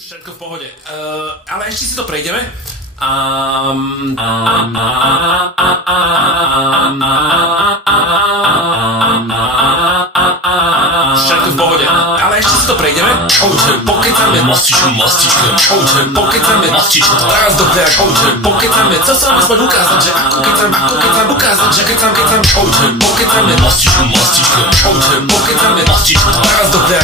Všetko v pohode. Ale ešte si to prejdeme. Všetko v pohode. Ale ešte si to prejdeme. Pokecáme pokecáme teraz dobre, pokecáme, co sa vám aspoň ukázať, že ako kecám, ukázať, že kecám, pokecáme pokecáme teraz dobre,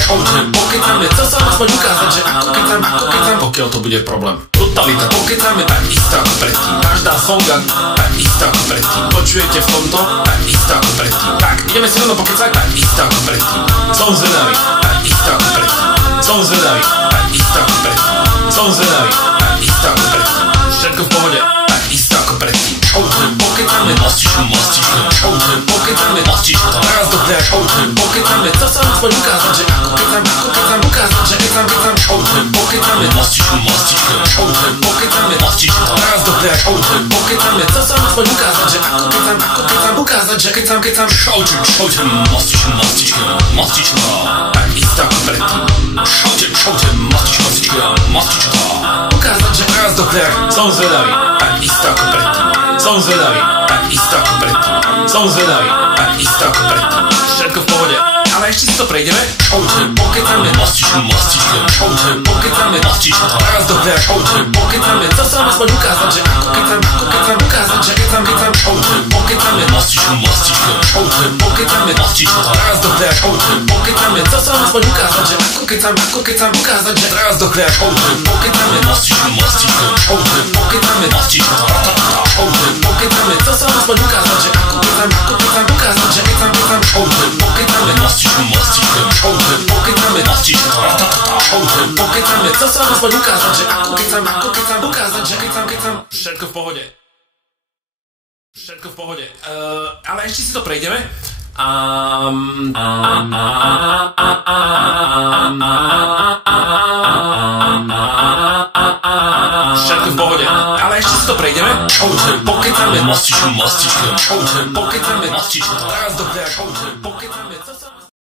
pokecáme, co sa vám aspoň ukázať, že ako kecám, pokiaľ to bude problém. Brutalita, pokecáme tak isto ako predtým. Každá songa tak isto ako predtým. Počujete v tomto tak isto ako predtým. Tak, ideme si rovno pokecať tak isto ako predtým. Som zvedavý, tak isto ako predtým. Som zvedavý, tak isto ako predtým. Som zvedavý, tak isto ako predtým. Všetko v pohode, tak isto ako predtým. Pokecáme pokecáme teraz dobre, pokecáme, co sa vám aspoň ukázať, že ako kecám, ukázať, že kecám, pokecáme pokecáme teraz dobre, pokecáme, co sa vám aspoň ukázať, že ako kecám, ukázať, že kecám, tak isto ako predtým. Ukázať, že teraz dobre, som zvedavý, tak isto ako predtým. Som zvedavý, tak isto ako predtým. Som zvedavý, tak isto ako predtým. Všetko v pohode. Ale ešte si to prejdeme. Pokecáme pokecáme teraz dobre, pokecáme, co sa vám aspoň ukázať, že ako kecám, ukázať, že kecám, pokecáme pokecáme teraz dobre, pokecáme, co sa vám aspoň ukázať, že ako kecám, ukázať, že teraz dobre, pokecáme pokecáme pokecáme, co sa vám aspoň ukázať, že ako kecám, ukázať, že kecám, pokecáme pokecáme, co sa vám aspoň ukázať, že ako kecám, ukázať, že kecám, všetko v pohode. Všetko v pohode. Ale ešte si to prejdeme. Všetko v pohode. Ale ešte si to prejdeme. Pokecáme pokecáme teraz dobre, pokecáme